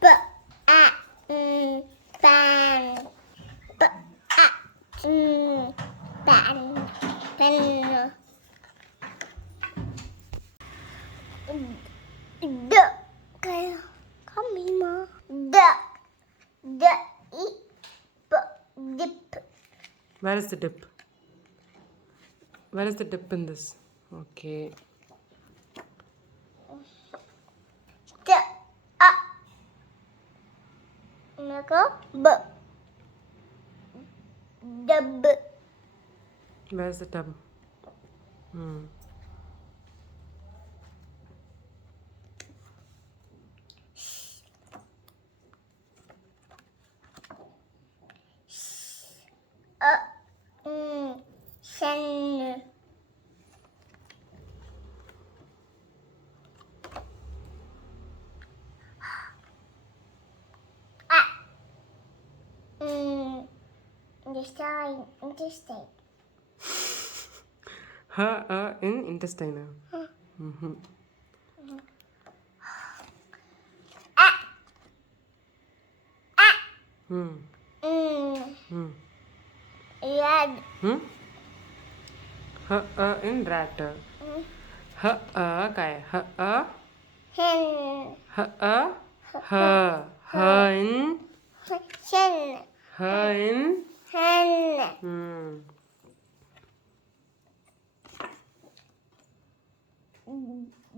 Pan. Pan. Pen. Come here, Ma. Dip. Where is the dip? Where is the dip in this? Okay. Dub. Where's the tub? Hmm. Sun. Intestine. In intestine. Mm-hmm. Hmm. Hmm. Red. Hmm. In rat. काय? Hen. In Hen. in Hen. hmm.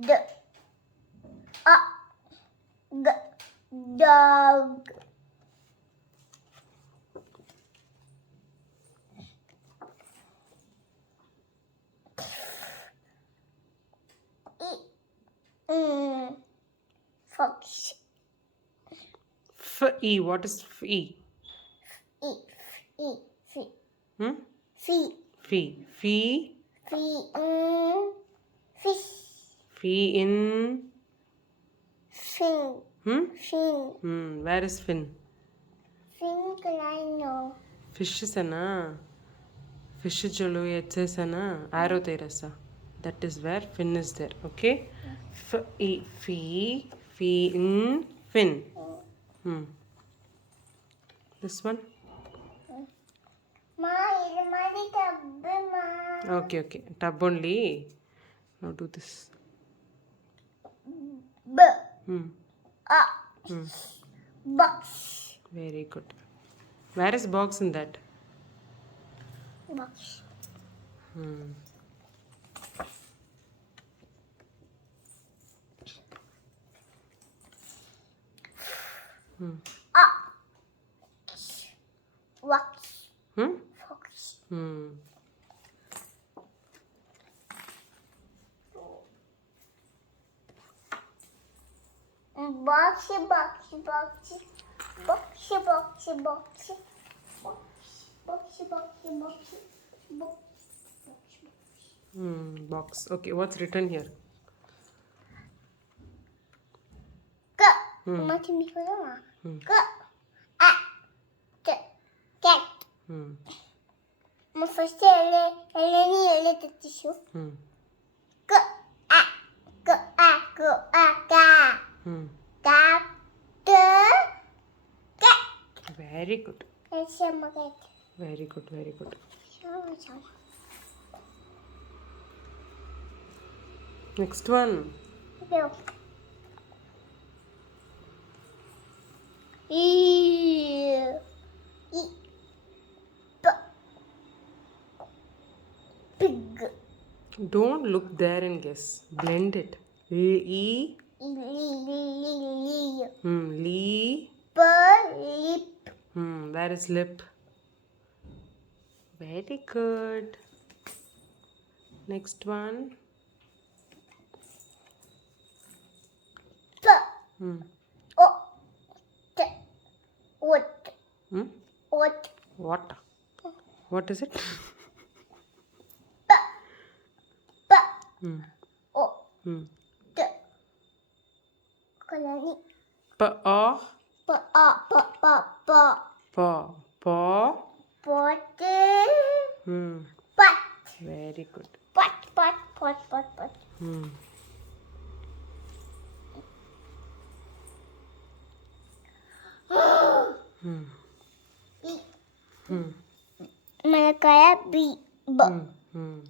D. Dog. Fox. What is E. Hmm? Fee. Fee. Fish. In Fin. hmm? Fin. Where is fin? Fin Kalino. Fish sana. Fish cholo yetse sana. Arrow terasa. That is where fin is there. Okay? Fee in fin. This one? Ma, ఇది మాది డబ్బు మా. Okay. Tub only. Now do this. B. Box. Very good. Where is box in that? Box. Wax. Fox. Boxy. Box. Okay, what's written here? Mati mi koyama. Cat. Ma first ele tishu. Cat. Very good. Very good. Next one. Pig. Don't look there and guess. Blend it. Lee. Lip. Where is lip? Very good. Next one. What? What is it? Koloni. Pot. Very good. E. Hmm. Malakaya B. B. Hmm.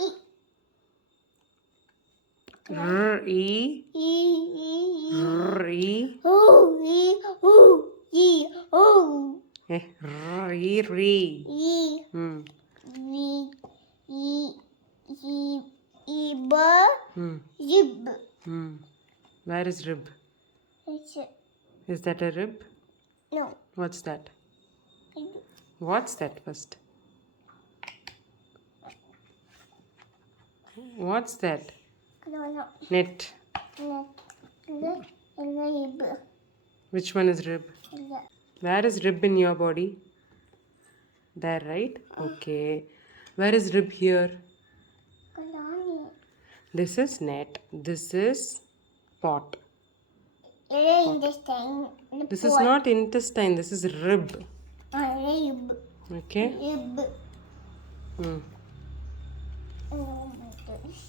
E. R E E. R E O. E. O. E. O. R E Re. E. Hmm. V. E. E. E. B. Hmm. Rib. Hmm. Where is rib? It's Is that a rib? no. What's that? What's that first? What's that? No. Net. Rib. Which one is rib? Where is rib in your body? There, right? Okay. Where is rib here? This is net. This is pot. Intestine. This is not intestine. This is rib. Rib. Okay? Rib. Hmm. Oh my gosh.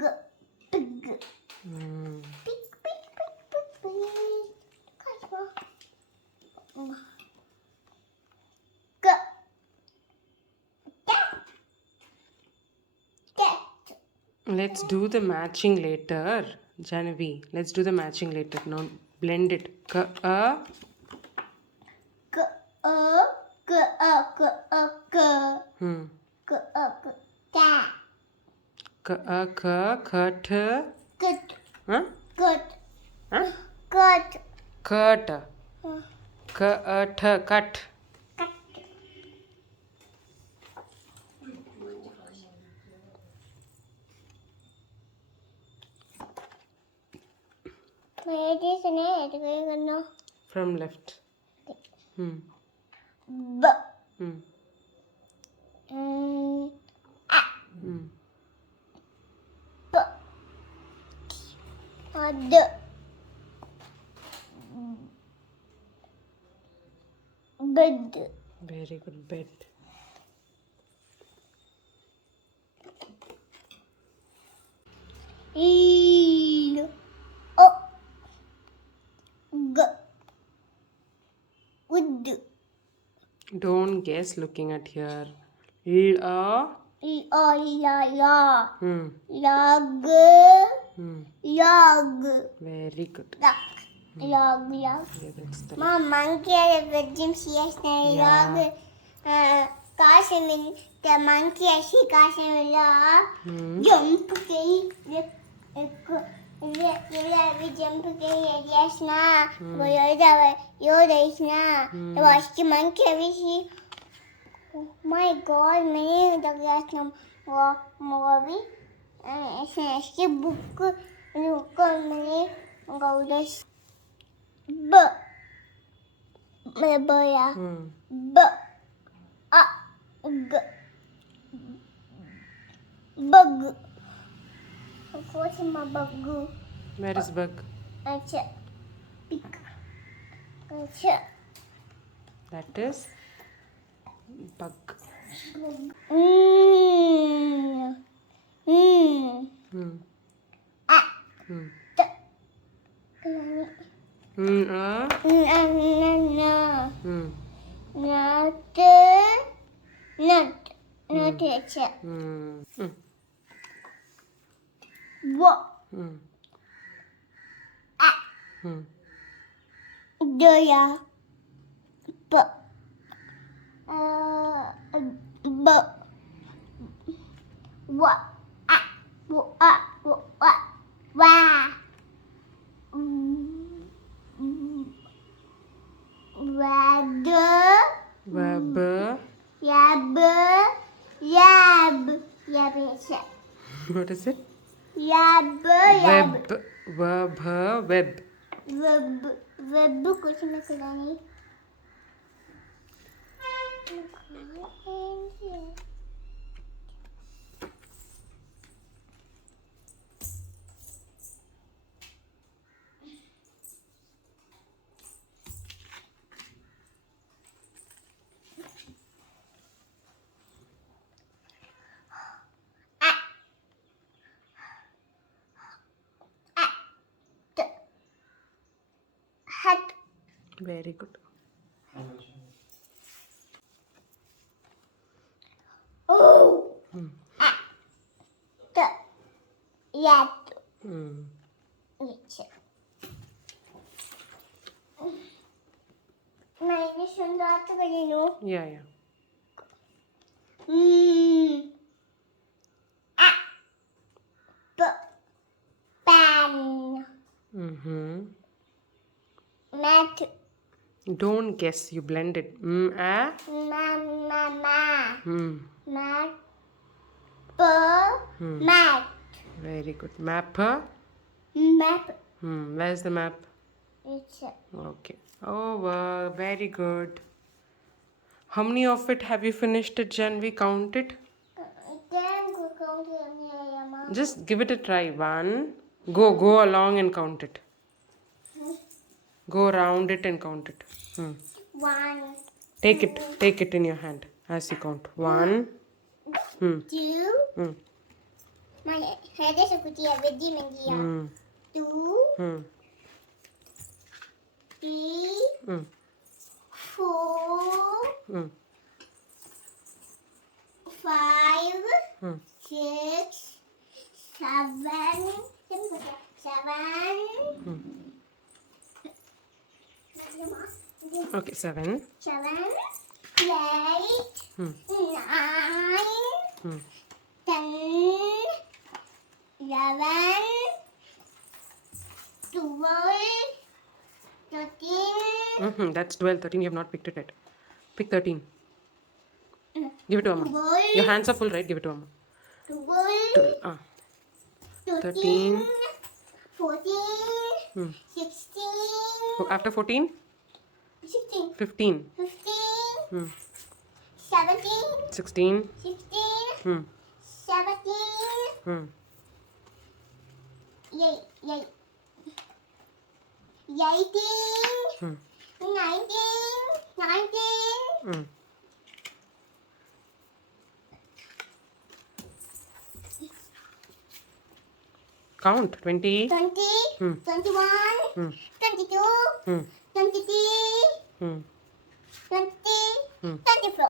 G. Pig. Hmm. Pig. Cat. Let's do the matching later. Jaanavi, let's do the matching later. Now blend it. K a K. hmm. Cat. K a k t Good. huh? Good. Huh? Good. Cut. K a t cut. From left. Hmm. B. Hmm. A. Hmm. B. D. Bed. Very good. Bed. E. O. G. Wood. Don't guess looking at here. L a E. O. La. hmm. Log. Hmm. Log. Very good. Log. Yeah, that's the Mom, monkey had a virgin CS Yeah. log. Caution the monkey as she caution Hmm. jump key. Jump key, yes, na. Yoda is na. The watch the monkey every she. My God, many of the glass no movie. It's a book. You come many go this. But. Boya. Hmm. B. A. G. Bug. What's my bug? Where is bug? It's a pig. It's That is bug. Mm. Hmm. A. Hmm. T. Hmm. No. Hmm. Not. Not. Not it's a. Hmm. Hmm. What? Hmm. A. Hmm. Doya. B. B. What? A. What? Wa. Wag. Web. Yab. Yab. Yab it's a. What is it? Yab. Yab. Web. Web. Web कुछ नहीं खुला नहीं Very good. Oh. The yet. Which. My mission that you know. Yeah, yeah. Pan. Mat. Don't guess. You blend it. Ma. Mat. Mat. Very good. Mapper. Map. Where's the map? It's Okay. Over. Very good. How many of it have you finished it, Jan? We count it. then go count it. Just give it a try. One. Go along and count it. Go around it and count it. 1. Take it in your hand as you count. 1. 2. My head is a good idea. 2. 3. 4. 5. 6. 7. 7. Okay, 7. 7. 8. 9. 10. 11. 12. 13. That's 12. 13. You have not picked it yet. Pick 13. Give it to Amma. 12. Your hands are full, right? Give it to Amma. 12. 13. 14. 16. After 14? 16. 15. 15. 17. 16. 16. 17. 18. 19. 19. Count. 20. 20. 21. 22. 23. 20. 24.